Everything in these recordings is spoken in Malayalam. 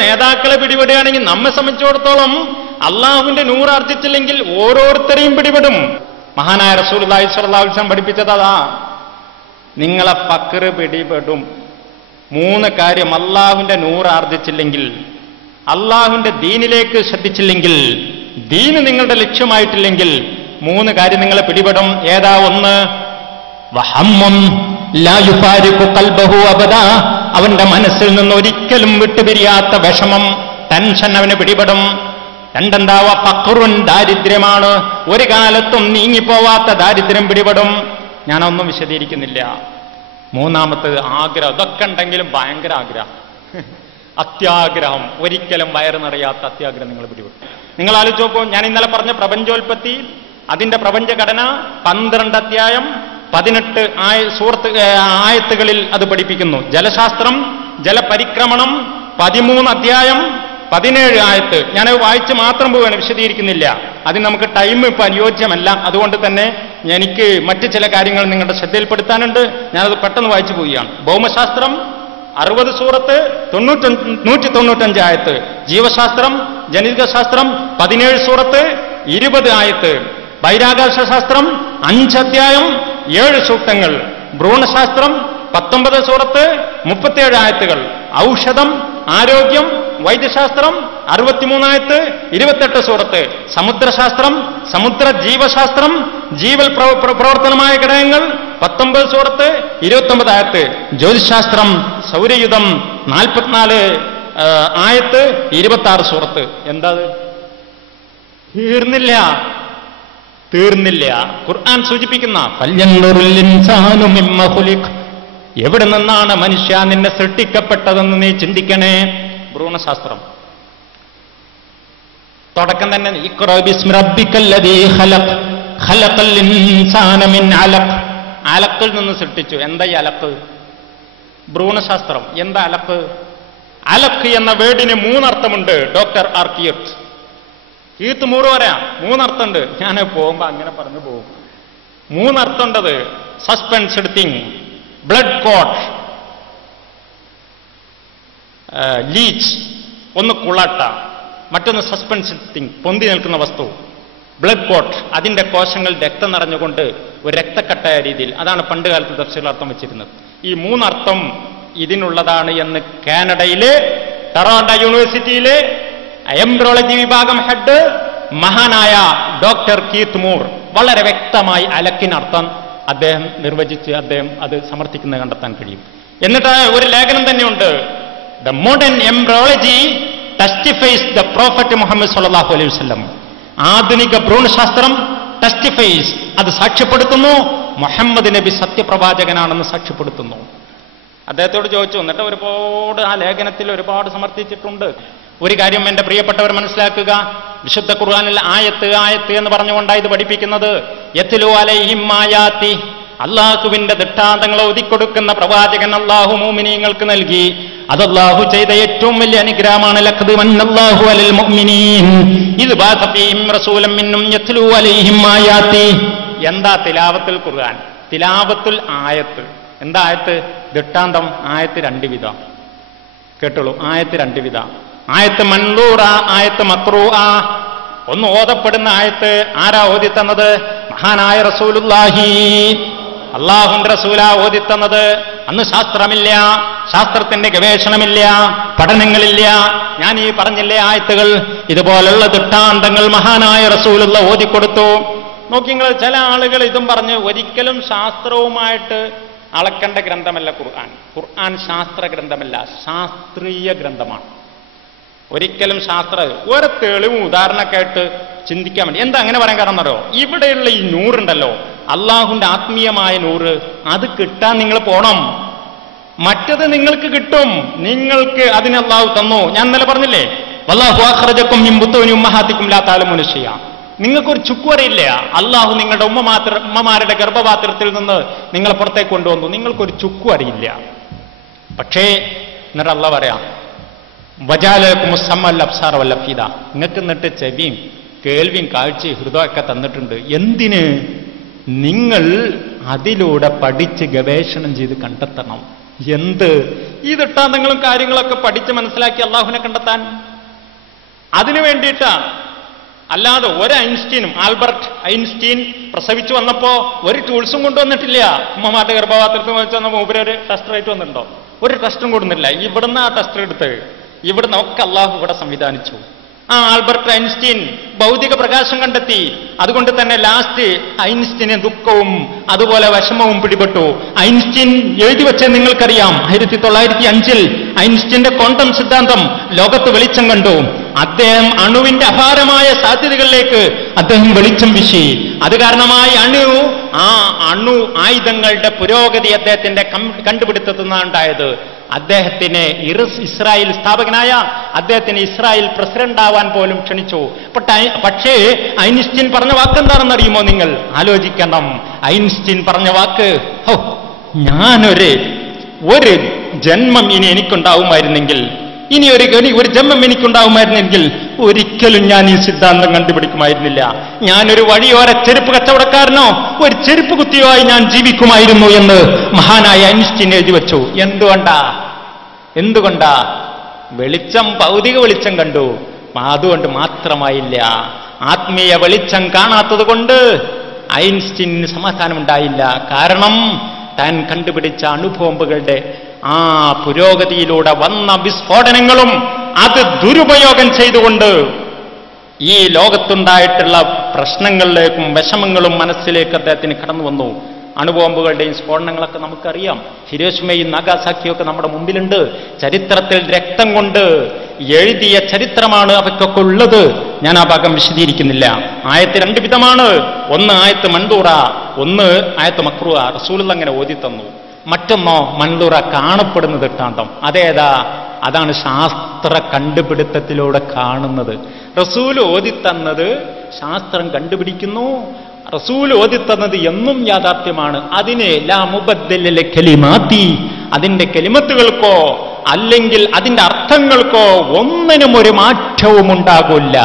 നേതാക്കളെ പിടിപെടുകയാണെങ്കിൽ നമ്മെ സംബന്ധിച്ചിടത്തോളം അള്ളാഹുവിന്റെ നൂറ് ആർജിച്ചില്ലെങ്കിൽ ഓരോരുത്തരെയും പിടിപെടും. മഹാനായ റസൂലുള്ളാഹി സ്വല്ലല്ലാഹു അലൈഹി വസല്ലം പഠിപ്പിച്ചത് അതാ, നിങ്ങളെ ഫഖ്ർ പിടിപെടും. 3 കാര്യം അള്ളാഹുവിന്റെ നൂറ് ആർജിച്ചില്ലെങ്കിൽ, അള്ളാഹുവിന്റെ ദീനിലേക്ക് ശ്രദ്ധിച്ചില്ലെങ്കിൽ, ദീന് നിങ്ങളുടെ ലക്ഷ്യമായിട്ടില്ലെങ്കിൽ 3 കാര്യം നിങ്ങളെ പിടിപെടും. ഏതാ? 1, വഹമ്മുൻ ലാ യുഫാരിഖു ഖൽബഹു അബദാ, അവന്റെ മനസ്സിൽ നിന്ന് ഒരിക്കലും വിട്ടുപിരിയാത്ത വിഷമം, ടെൻഷൻ അവന് പിടിപെടും. 2, എന്താ? ഫഖ്റുൻ, ദാരിദ്ര്യമാണ്, ഒരു കാലത്തും നീങ്ങിപ്പോവാത്ത ദാരിദ്ര്യം പിടിപെടും. ഞാനൊന്നും വിശദീകരിക്കുന്നില്ല. 3-മത്തേത് ആഗ്രഹം. ഇതൊക്കെ ഉണ്ടെങ്കിലും ഭയങ്കര ആഗ്രഹം, അത്യാഗ്രഹം, ഒരിക്കലും വയറ് നിറയാത്ത അത്യാഗ്രഹം നിങ്ങൾ പിടിപെടും. നിങ്ങൾ ആലോചിച്ച് നോക്കൂ, ഞാൻ ഇന്നലെ പറഞ്ഞ പ്രപഞ്ചോൽപ്പത്തി, അതിന്റെ പ്രപഞ്ചഘടന 12 അധ്യായം 18 ആയത്തുകളിൽ അത് പഠിപ്പിക്കുന്നു. ജലശാസ്ത്രം, ജലപരിക്രമണം 13 അധ്യായം 17 ആയത്ത്. ഞാനത് വായിച്ച് മാത്രം പോവുകയാണ്, വിശദീകരിക്കുന്നില്ല. അതിന് നമുക്ക് ടൈം ഇപ്പം അനുയോജ്യമല്ല. അതുകൊണ്ട് തന്നെ എനിക്ക് മറ്റ് ചില കാര്യങ്ങൾ നിങ്ങളുടെ ശ്രദ്ധയിൽപ്പെടുത്താനുണ്ട്. ഞാനത് പെട്ടെന്ന് വായിച്ചു പോവുകയാണ്. ഭൗമശാസ്ത്രം 60 സൂറത്ത് 195 ആയത്ത്. ജീവശാസ്ത്രം, ജനിതകശാസ്ത്രം 17 സൂറത്ത് 20 ആയത്ത്. ബഹിരാകാശ ശാസ്ത്രം 5 അധ്യായം 7 സൂക്തങ്ങൾ. ഭ്രൂണശാസ്ത്രം 19 സൂറത്ത് 37 ആയത്തുകൾ. ഔഷധം, ആരോഗ്യം, വൈദ്യശാസ്ത്രം 63 ആയത്ത് 28 സൂറത്ത്. സമുദ്രശാസ്ത്രം, സമുദ്ര ജീവശാസ്ത്രം, ജീവൽ പ്രവർത്തനമായ ഘടകങ്ങൾ 19 സൂറത്ത് 29 ആയത്ത്. ജ്യോതിശാസ്ത്രം, സൗരയുധം 44 ആയത്ത് 26 സൂറത്ത്. എന്താ? തീർന്നില്ല. ഖുർആൻ സൂചിപ്പിക്കുന്ന എവിടെ നിന്നാണ് മനുഷ്യ നിന്നെ സൃഷ്ടിക്കപ്പെട്ടതെന്ന് നീ ചിന്തിക്കണേ. ഭ്രൂണശാസ്ത്രം തുടക്കം തന്നെ അലക്കിൽ നിന്ന് സൃഷ്ടിച്ചു. എന്താ ഈ അലക്ക്? ഭ്രൂണശാസ്ത്രം. എന്താ അലക്ക്? അലക്ക് എന്ന വേർഡിന് 3 അർത്ഥമുണ്ട്. ഡോക്ടർ കീർത്ത് മൂറ് പറയാം, 3 അർത്ഥമുണ്ട്. ഞാൻ പോകുമ്പോ അങ്ങനെ പറഞ്ഞു പോകും. 3 അർത്ഥമുണ്ടത്. സസ്പെൻസ്ഡ് തിങ്, ബ്ലഡ് കോട്ട്, ലീച്ച്. ഒന്ന് കുളട്ട, മറ്റൊന്ന് സസ്പെൻസ്ഡ് തിങ്, പൊന്തി നിൽക്കുന്ന വസ്തു. ബ്ലഡ് കോട്ട്, അതിന്റെ കോശങ്ങൾ രക്തം നിറഞ്ഞുകൊണ്ട് ഒരു രക്തക്കട്ടയ രീതിയിൽ. അതാണ് പണ്ട് കാലത്ത് ദർശകൾ അർത്ഥം വെച്ചിരുന്നത്. ഈ 3 അർത്ഥം ഇതിനുള്ളതാണ് എന്ന് കാനഡയിലെ ടൊറോണ്ടോ യൂണിവേഴ്സിറ്റിയിലെ എംബ്രോളജി വിഭാഗം ഹെഡ് മഹാനായ ഡോക്ടർ കീത്ത് മൂർ വളരെ വ്യക്തമായി അലക്കിനർത്ഥം അദ്ദേഹം നിർവചിച്ച് അദ്ദേഹം അത് സമർത്ഥിക്കുന്നത് കണ്ടെത്താൻ കഴിയും. എന്നിട്ട് ഒരു ലേഖനം തന്നെയുണ്ട്, the modern embryology testifies the prophet Muhammad സല്ലല്ലാഹു അലൈഹി വസല്ലം. ആധുനിക ഭ്രൂണശാസ്ത്രം ടെസ്റ്റിഫൈസ്, അത് സാക്ഷ്യപ്പെടുത്തുന്നു മുഹമ്മദ് നബി സത്യപ്രവാചകനാണെന്ന് സാക്ഷ്യപ്പെടുത്തുന്നു. അദ്ദേഹത്തോട് ചോദിച്ചു. എന്നിട്ട് ഒരുപാട് ആ ലേഖനത്തിൽ ഒരുപാട് സമർത്ഥിച്ചിട്ടുണ്ട്. ഒരു കാര്യം എന്റെ പ്രിയപ്പെട്ടവർ മനസ്സിലാക്കുക, വിശുദ്ധ ഖുർആനിൽ ആയത്ത് എന്ന് പറഞ്ഞുകൊണ്ടാണ് ഇത് പഠിപ്പിക്കുന്നത്. യത്ലു അലൈഹിം ആയാതി, അള്ളാഹുവിന്റെ ദൃഷ്ടാന്തങ്ങൾ ഓതിക്കൊടുക്കുന്ന പ്രവാചകൻ അള്ളാഹു മുഅ്മിനീങ്ങൾക്ക് നൽകി. അത് അള്ളാഹു ചെയ്ത ഏറ്റവും വലിയ അനുഗ്രഹമാണ്. ലഖദ് മന്നല്ലാഹു അലൽ മുഅ്മിനീൻ ഇദ് ബഅസ ഫീഹിം റസൂലൻ മിൻഹും യത്ലു അലൈഹിം ആയാതി. എന്താ തിലാവത്തുൽ ഖുർആൻ? തിലാവത്തുൽ ആയത്ത്. എന്താ ആയത്ത്? ദൃഷ്ടാന്തം. ആയത്ത് 2 വിധം. കേട്ടോളൂ, ആയത്ത് 2 വിധം. ആയത്ത് മൻലൂറ, ആയത്ത് മക്റൂഅ. ഒന്ന് ഓതപ്പെടുന്ന ആയത്ത് ആരാ ഓതിത്തന്നത്? മഹാനായ റസൂലുള്ളാഹി, അള്ളാഹുവിന്റെ റസൂലാ ഓതിത്തന്നത്. അന്ന് ശാസ്ത്രമില്ല, ശാസ്ത്രത്തിന്റെ ഗവേഷണമില്ല, പഠനങ്ങളില്ല. ഞാൻ ഈ പറഞ്ഞില്ലേ ആയത്തുകൾ, ഇതുപോലുള്ള ദൃഷ്ടാന്തങ്ങൾ മഹാനായ റസൂലുള്ള ഓതിക്കൊടുത്തു. നോക്കി നിങ്ങൾ, ചില ആളുകൾ ഇതും പറഞ്ഞ് ഒരിക്കലും ശാസ്ത്രവുമായിട്ട് അളക്കേണ്ട ഗ്രന്ഥമല്ല ഖുർആൻ. ഖുർആൻ ശാസ്ത്ര ഗ്രന്ഥമല്ല, ശാസ്ത്രീയ ഗ്രന്ഥമാണ്. ഒരിക്കലും ഒരു തെളിവും ഉദാഹരണമൊക്കെ ആയിട്ട് ചിന്തിക്കാൻ വേണ്ടി. എന്താ അങ്ങനെ പറയാൻ കാരണം എന്നറിയോ? ഇവിടെയുള്ള ഈ നൂറുണ്ടല്ലോ, അള്ളാഹുവിന്റെ ആത്മീയമായ നൂറ്, അത് കിട്ടാൻ നിങ്ങൾ പോണം. മറ്റത് നിങ്ങൾക്ക് കിട്ടും, നിങ്ങൾക്ക് അതിന് അള്ളാഹു തന്നു. ഞാൻ ഇന്നലെ പറഞ്ഞില്ലേ, വല്ലാഹു അഖ്റജക്കും മിൻ ബുത്തൂനി ഉമ്മഹാത്തിക്കും ലാ തഅലമൂന ശൈഅ. നിങ്ങൾക്കൊരു ചുക്കും അറിയില്ല. അള്ളാഹു നിങ്ങളുടെ ഉമ്മമാരുടെ ഗർഭപാത്രത്തിൽ നിന്ന് നിങ്ങളെ പുറത്തേക്ക് കൊണ്ടുവന്നു. നിങ്ങൾക്കൊരു ചുക്കും അറിയില്ല. പക്ഷേ എന്നിട്ട് അള്ളാഹ് പറയാം, നിങ്ങൾക്ക് എന്നിട്ട് ചെവിയും കേൾവിയും കാഴ്ചയും ഹൃദയമൊക്കെ തന്നിട്ടുണ്ട്. എന്തിന്? നിങ്ങൾ അതിലൂടെ പഠിച്ച് ഗവേഷണം ചെയ്ത് കണ്ടെത്തണം. എന്ത് ഈ ദൃഷ്ടാന്തങ്ങളും കാര്യങ്ങളൊക്കെ പഠിച്ച് മനസ്സിലാക്കി അള്ളാഹുവിനെ കണ്ടെത്താൻ അതിനു വേണ്ടിയിട്ടാ. അല്ലാതെ ഒരു ഐൻസ്റ്റീനും ആൽബർട്ട് ഐൻസ്റ്റീൻ പ്രസവിച്ചു വന്നപ്പോ ഒരു ടൂൾസും കൊണ്ടുവന്നിട്ടില്ല. ഉമ്മമാരുടെ ഗർഭപാത്രത്തിൽ വെച്ച് വന്നപ്പോൾ ഒരു ടെസ്റ്ററായിട്ട് വന്നിട്ടുണ്ടോ? ഒരു ടെസ്റ്റും കൊടുന്നില്ല. ഇവിടുന്ന് ആ ടെസ്റ്റർ എടുത്ത് ഇവിടുന്ന് ഒക്കെ അള്ളാഹു ഇവിടെ സംവിധാനിച്ചു. ആൽബർട്ട് ഐൻസ്റ്റീൻ ഭൗതിക പ്രകാശം കണ്ടെത്തി. അതുകൊണ്ട് തന്നെ ലാസ്റ്റ് ഐൻസ്റ്റീന് ദുഃഖവും അതുപോലെ വിഷമവും പിടിപെട്ടു. ഐൻസ്റ്റീൻ എഴുതി വെച്ചത് നിങ്ങൾക്കറിയാം. 1905 ഐൻസ്റ്റീന്റെ ക്വാണ്ടം സിദ്ധാന്തം ലോകത്ത് വെളിച്ചം കണ്ടു. അദ്ദേഹം അണുവിന്റെ അപാരമായ സാധ്യതകളിലേക്ക് അദ്ദേഹം വെളിച്ചം വീശി. അത് കാരണമായി അണു ആയുധങ്ങളുടെ പുരോഗതി അദ്ദേഹത്തിന്റെ കണ്ടുപിടുത്തത്തിൽ നിന്നാണ് ഉണ്ടായത്. അദ്ദേഹത്തിന് ഇസ്രായേൽ സ്ഥാപകനായ അദ്ദേഹത്തിന് ഇസ്രായേൽ പ്രസിഡന്റ് ആവാൻ പോലും ക്ഷണിച്ചു. പക്ഷേ ഐൻസ്റ്റീൻ പറഞ്ഞ വാക്ക് എന്താണെന്ന് അറിയുമോ? നിങ്ങൾ ആലോചിക്കണം. ഐൻസ്റ്റീൻ പറഞ്ഞ വാക്ക്, ഞാനൊരു ജന്മം ഇനി എനിക്കുണ്ടാവുമായിരുന്നെങ്കിൽ, ഇനി ഒരു ജന്മം എനിക്കുണ്ടാവുമായിരുന്നെങ്കിൽ ഒരിക്കലും ഞാൻ ഈ സിദ്ധാന്തം കണ്ടുപിടിക്കുമായിരുന്നില്ല. ഞാനൊരു വഴിയോര ചെരുപ്പ് കച്ചവടക്കാരനോ ഒരു ചെരുപ്പ് കുത്തിയോ ഞാൻ ജീവിക്കുമായിരുന്നു എന്ന് മഹാനായ ഐൻസ്റ്റീൻ എഴുതി വെച്ചു. എന്തുകൊണ്ടാ? വെളിച്ചം, ഭൗതിക വെളിച്ചം കണ്ടു. അതുകൊണ്ട് മാത്രമായില്ല, ആത്മീയ വെളിച്ചം കാണാത്തത് കൊണ്ട് ഐൻസ്റ്റീന് സമാധാനമുണ്ടായില്ല. കാരണം താൻ കണ്ടുപിടിച്ച അണുബോംബുകളുടെ ആ പുരോഗതിയിലൂടെ വന്ന വിസ്ഫോടനങ്ങളും അത് ദുരുപയോഗം ചെയ്തുകൊണ്ട് ഈ ലോകത്തുണ്ടായിട്ടുള്ള പ്രശ്നങ്ങളിലേക്കും വിഷമങ്ങളും മനസ്സിലേക്ക് അദ്ദേഹത്തിന് കടന്നു വന്നു. അണുബോംബുകളുടെയും സ്ഫോടനങ്ങളൊക്കെ നമുക്കറിയാം. ഹിരോഷിമയും നാഗാസാക്കിയും ഒക്കെ നമ്മുടെ മുമ്പിലുണ്ട്. ചരിത്രത്തിൽ രക്തം കൊണ്ട് എഴുതിയ ചരിത്രമാണ് അവയ്ക്കൊക്കെ ഉള്ളത്. ഞാൻ ആ ഭാഗം വിശദീകരിക്കുന്നില്ല. ആയത്ത് രണ്ട് വിധമാണ്. ഒന്ന് ആയത്ത് മൻദൂറ, ഒന്ന് ആയത്ത് മക്രൂഅ. റസൂൽ അങ്ങനെ ഓതി തന്നു. മറ്റൊന്നോ മൻദൂറ, കാണപ്പെടുന്ന ദൃഷ്ടാന്തം. അതേതാ? അതാണ് ശാസ്ത്ര കണ്ടുപിടുത്തത്തിലൂടെ കാണുന്നത്. റസൂൽ ഓതിത്തന്നത് ശാസ്ത്രം കണ്ടുപിടിക്കുന്നു. റസൂൽ ഓതിത്തന്നത് എന്നും യാഥാർത്ഥ്യമാണ്. അതിന് ലാ മുബദ്ദില കലിമാത്തി, അതിന്റെ കലിമത്തുകൾക്കോ അല്ലെങ്കിൽ അതിന്റെ അർത്ഥങ്ങൾക്കോ ഒന്നിനും ഒരു മാറ്റവും ഉണ്ടാകില്ല.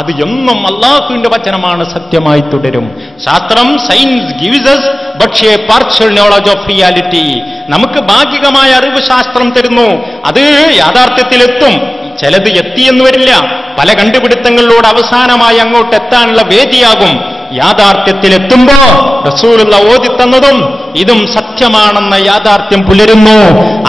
അത് എന്നും അല്ലാഹുവിന്റെ വചനമാണ്, സത്യമായി തുടരും. ശാസ്ത്രം, science gives us but a partial knowledge of reality. നമുക്ക് ഭാഗികമായ അറിവ് ശാസ്ത്രം തരുന്നു. അത് യാഥാർത്ഥ്യത്തിലെത്തും. ചിലത് എത്തിയെന്ന് വരില്ല. പല കണ്ടുപിടുത്തങ്ങളിലൂടെ അവസാനമായി അങ്ങോട്ട് എത്താനുള്ള വേദിയാകും. യാഥാർത്ഥ്യത്തിലെത്തുമ്പോ റസൂലുള്ള ഓതിത്തന്നതും ഇതും സത്യമാണെന്ന യാഥാർത്ഥ്യം പുലരുന്നു.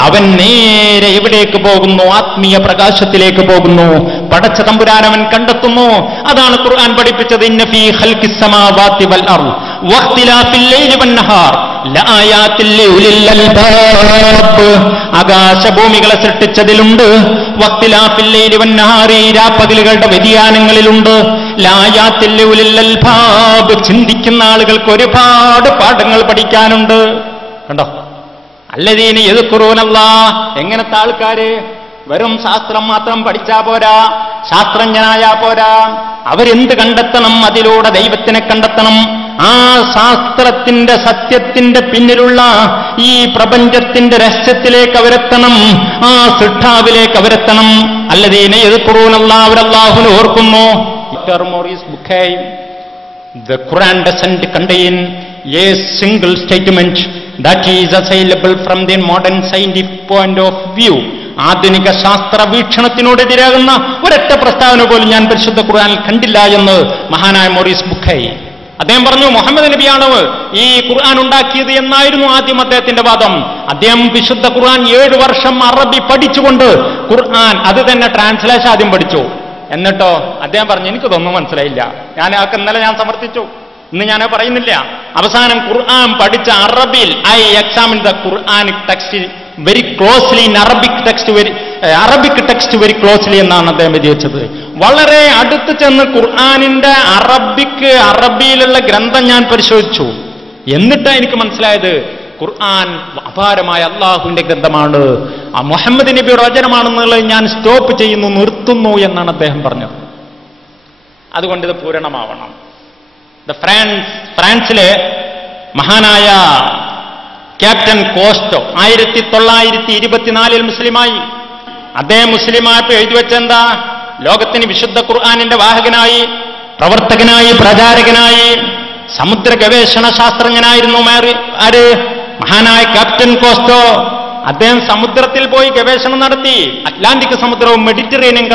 അവൻ നേരെ എവിടേക്ക് പോകുന്നു? ആത്മീയ പ്രകാശത്തിലേക്ക് പോകുന്നു. പടച്ച തമ്പുരാനവൻ കണ്ടെത്തുന്നു. അതാണ് ഖുർആൻ പഠിപ്പിച്ചത്. ഇന്ന ഫീ ഖൽഖിസ് സമാവാതി വൽ അർദ് വഖ്തിലാഫിൽ ലൈലി വൻ നഹാർ ലആയാത്തിൽ ലിഉലിൽ അൽബാബ്. ആകാശഭൂമികളെ സൃഷ്ടിച്ചതിലുണ്ട്. വഖ്തിലാഫിൽ ലൈലി വൻ നഹാർ, രാപ്പകലുകളുടെ വ്യതിയാനങ്ങളിലുണ്ട്. ലആയാത്തിൽ ലിഉലിൽ അൽബാബ്, ചിന്തിക്കുന്ന ആളുകൾക്ക് ഒരുപാട് പാഠങ്ങൾ പഠിക്കാനുണ്ട്. കണ്ടോ? അല്ലദീന യദ്കുറൂനല്ലാഹ്. എങ്ങനത്തെ ആൾക്കാര്? വെറും ശാസ്ത്രം മാത്രം പഠിച്ചാ പോരാ, ശാസ്ത്രജ്ഞനായാ പോരാ. അവരെന്ത് കണ്ടെത്തണം? അതിലൂടെ ദൈവത്തിനെ കണ്ടെത്തണം. ആ ശാസ്ത്രത്തിന്റെ സത്യത്തിന്റെ പിന്നിലുള്ള ഈ പ്രപഞ്ചത്തിന്റെ രഹസ്യത്തിലേക്ക് അവരെത്തണം. ആ സൃഷ്ടാവിലേക്ക് അവരെത്തണം. അല്ലദീന യദ്കുറൂനല്ലാഹ്, അവരല്ലാഹുവിനെ ഓർക്കുന്നു. Maurice Bucaille, the Quran doesn't contain a single statement that is assailable from the modern scientific point of view. ആധുനിക ശാസ്ത്ര വീക്ഷണത്തിനോടെതിരാകുന്ന ഒരൊറ്റ പ്രസ്താവന പോലും ഞാൻ പരിശുദ്ധ ഖുർആനിൽ കണ്ടില്ല എന്ന് മഹാനായ മോറിസ് ബുഖൈ അദ്ദേഹം പറഞ്ഞു. മുഹമ്മദ് നബിയാണ് ഈ ഖുർആൻ ഉണ്ടാക്കിയത് എന്നായിരുന്നു ആദ്യം അദ്ദേഹത്തിന്റെ വാദം. അദ്ദേഹം വിശുദ്ധ ഖുർആൻ 7 വർഷം അറബി പഠിച്ചുകൊണ്ട് ഖുർആൻ അത് തന്നെ ട്രാൻസ്ലേഷൻ ആദ്യം പഠിച്ചു. എന്നിട്ടോ അദ്ദേഹം പറഞ്ഞു, എനിക്കതൊന്നും മനസ്സിലായില്ല. ഇന്നലെ ഞാൻ സമർത്ഥിച്ചു, ഇന്ന് ഞാൻ പറയുന്നില്ല. അവസാനം ഖുർആൻ പഠിച്ച അറബിയിൽ I examine the ഖുർആനിക് text very closely in Arabic text very closely എന്നാണ് അദ്ദേഹം എഴുതി വെച്ചത്. വളരെ അടുത്ത് ചെന്ന് ഖുർആനിന്റെ അറബിയിലുള്ള ഗ്രന്ഥം ഞാൻ പരിശോധിച്ചു. എന്നിട്ടാണ് എനിക്ക് മനസ്സിലായത് ഖുർആൻ അപാരമായ അള്ളാഹുവിന്റെ ഗ്രന്ഥമാണ്, ആ മുഹമ്മദ് നബിയുടെ വചനമാണെന്നുള്ളത് ഞാൻ സ്റ്റോപ്പ് ചെയ്യുന്നു, നിർത്തുന്നു എന്നാണ് അദ്ദേഹം പറഞ്ഞത്. അതുകൊണ്ട് ഇത് പൂരണമാവണം. ഫ്രാൻസിലെ മഹാനായ ക്യാപ്റ്റൻ കോസ്റ്റോ 1924 മുസ്ലിമായി. അദ്ദേഹം മുസ്ലിമായപ്പോ എഴുതി വെച്ചെന്താ? ലോകത്തിന് വിശുദ്ധ ഖുർആനിന്റെ വാഹകനായി, പ്രവർത്തകനായി, പ്രചാരകനായി, സമുദ്ര ഗവേഷണ ശാസ്ത്രജ്ഞനായിരുന്നു ആര്? മഹാനായ ക്യാപ്റ്റൻ കോസ്റ്റോ. അദ്ദേഹം സമുദ്രത്തിൽ പോയി ഗവേഷണം നടത്തി. Atlantic സമുദ്രവും Mediterranean